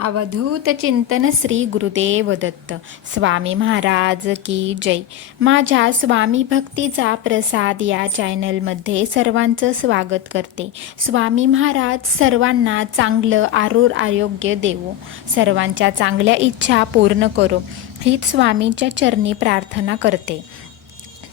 अवधूत चिंतन श्री गुरुदेव दत्त. स्वामी महाराज की जय. माझ्या स्वामी भक्तीचा प्रसाद या चॅनलमध्ये सर्वांचं स्वागत करते. स्वामी महाराज सर्वांना चांगलं आरोर आरोग्य देवो. सर्वांच्या चांगल्या इच्छा पूर्ण करो. हीच स्वामींच्या चरणी प्रार्थना करते.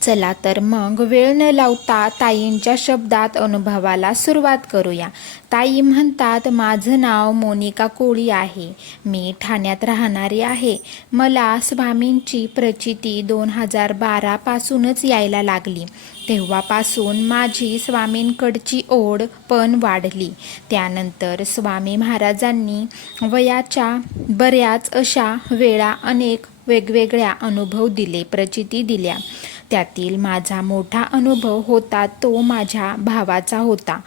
चला तर मग वेळ न लावता ताईंच्या शब्दात अनुभवाला सुरुवात करूया. ताई म्हणतात माझं नाव मोनिका कोळी आहे. मी ठाण्यात राहणारी आहे. मला स्वामींची प्रचिती दोन हजार बारापासूनच यायला लागली. तेव्हापासून माझी स्वामींकडची ओढ पण वाढली. त्यानंतर स्वामी महाराजांनी वयाच्या बऱ्याच अशा वेळा अनेक वेगवेगळ्या अनुभव दिले प्रचिती दिल्या. त्यातील माझा मोठा अनुभव होता तो माझ्या भावाचा होता.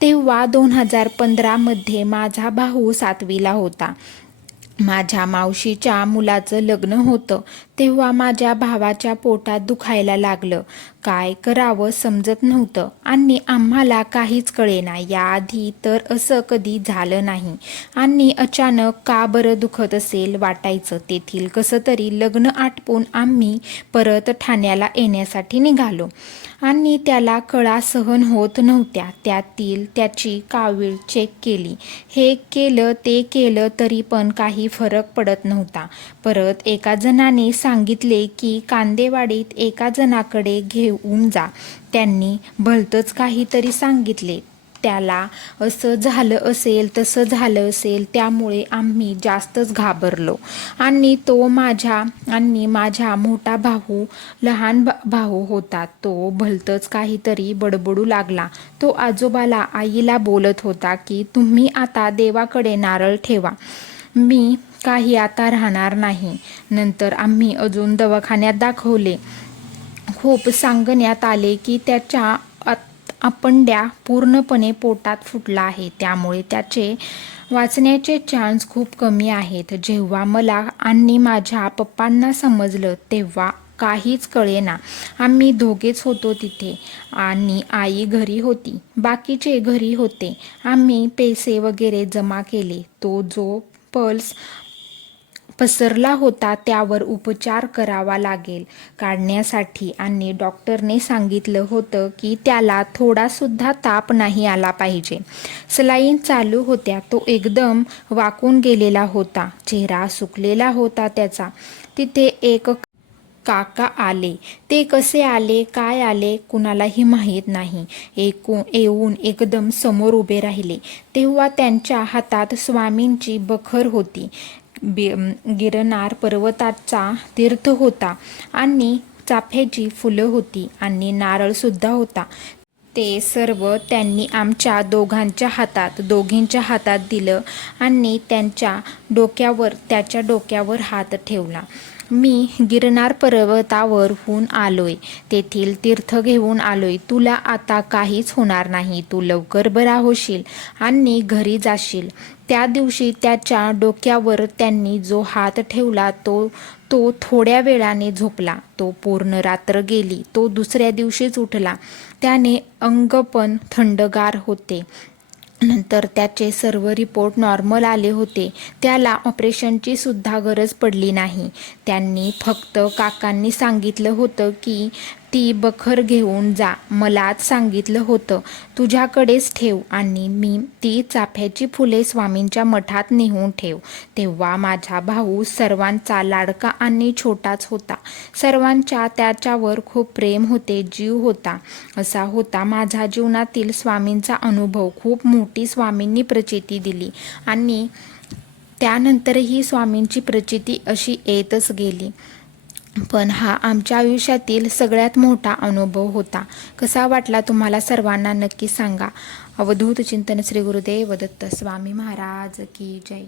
तेव्हा दोन हजार पंधरामध्ये माझा भाऊ सातवीला होता. माझ्या मावशीच्या मुलाचं लग्न होतं. तेव्हा माझ्या भावाच्या पोटात दुखायला लागलं. काय करावं समजत नव्हतं. आणि आम्हाला काहीच कळेना. याआधी तर असं कधी झालं नाही. आणि अचानक का बरं दुखत असेल वाटायचं. तेथील कसं तरी लग्न आटपून आम्ही परत ठाण्याला येण्यासाठी निघालो. आणि त्याला कळा सहन होत नव्हत्या. त्यातील त्याची कावीळ चेक केली. हे केलं ते केलं तरी पण काही फरक पडत नव्हता. परत एका जणाने सांगितले की कांदेवाडीत एका जणाकडे घेऊन जा. त्यांनी भलतंच काहीतरी सांगितले. त्याला असं झालं असेल तसं झालं असेल त्यामुळे आम्ही जास्तच घाबरलो. आणि तो माझ्या आणि माझ्या मोठा भाऊ लहान भा भाऊ होता. तो भलतंच काहीतरी बडबडू लागला. तो आजोबाला आईला बोलत होता की तुम्ही आता देवाकडे नारळ ठेवा. मी काही आता राहणार नाही. नंतर आम्ही अजून दवाखान्यात दाखवले. खूप सांगण्यात आले की त्याच्या अपंड्या पूर्णपणे पोटात फुटला आहे. त्यामुळे त्याचे वाचण्याचे चान्स खूप कमी आहेत. जेव्हा मला आणि माझ्या पप्पांना समजलं तेव्हा काहीच कळेना. आम्ही दोघेच होतो तिथे आणि आई घरी होती. बाकीचे घरी होते. आम्ही पैसे वगैरे जमा केले. तो जो पल्स पसरला होता त्यावर उपचार करावा लागेल. काढण्यासाठी आणि डॉक्टरने सांगितलं होतं की त्याला थोडासुद्धा ताप नाही आला पाहिजे. सलाईन चालू होत्या तो एकदम वाकून गेलेला होता. चेहरा सुकलेला होता त्याचा. तिथे एक काका आले. ते कसे आले काय आले कुणालाही माहीत नाही. एकूण येऊन एकदम समोर उभे राहिले. तेव्हा त्यांच्या हातात स्वामींची बखर होती. बि गिरनार पर्वताचा तीर्थ होता आणि चाफ्याची फुलं होती आणि नारळसुद्धा होता. ते सर्व त्यांनी आमच्या दोघांच्या हातात दोघींच्या हातात दिलं आणि त्यांच्या डोक्यावर त्याच्या डोक्यावर हात ठेवला. मी गिरनार पर्वतावरहून आलोय. तेथील तीर्थ घेऊन आलोय. तुला आता काहीच होणार नाही. तू लवकर बरा होशील आणि घरी जाशील. त्या दिवशी त्याच्या डोक्यावर त्यांनी जो हात ठेवला तो तो थोड्या वेळाने झोपला. तो पूर्ण रात्र गेली. तो दुसऱ्या दिवशीच उठला. त्याने अंग पण थंडगार होते. नंतर त्याचे सर्व रिपोर्ट नॉर्मल आले होते. त्याला ऑपरेशनची सुद्धा गरज पडली नाही. त्यांनी फक्त काकांनी सांगितलं होतं की ती बखर घेऊन जा. मलाच सांगितलं होतं. तुझ्याकडेच ठेव आणि मी ती चाफ्याची फुले स्वामींच्या मठात नेऊन ठेव. तेव्हा माझा भाऊ सर्वांचा लाडका आणि छोटाच होता. सर्वांच्या त्याच्यावर खूप प्रेम होते जीव होता. असा होता माझ्या जीवनातील स्वामींचा अनुभव. खूप मोठी स्वामींनी प्रचिती दिली आणि त्यानंतरही स्वामींची प्रचिती अशी येतच गेली. पण हा आमच्या आयुष्यातील सगळ्यात मोठा अनुभव होता. कसा वाटला तुम्हाला सर्वांना नक्की सांगा. अवधूत चिंतन श्री गुरुदेव दत्त स्वामी महाराज की जय.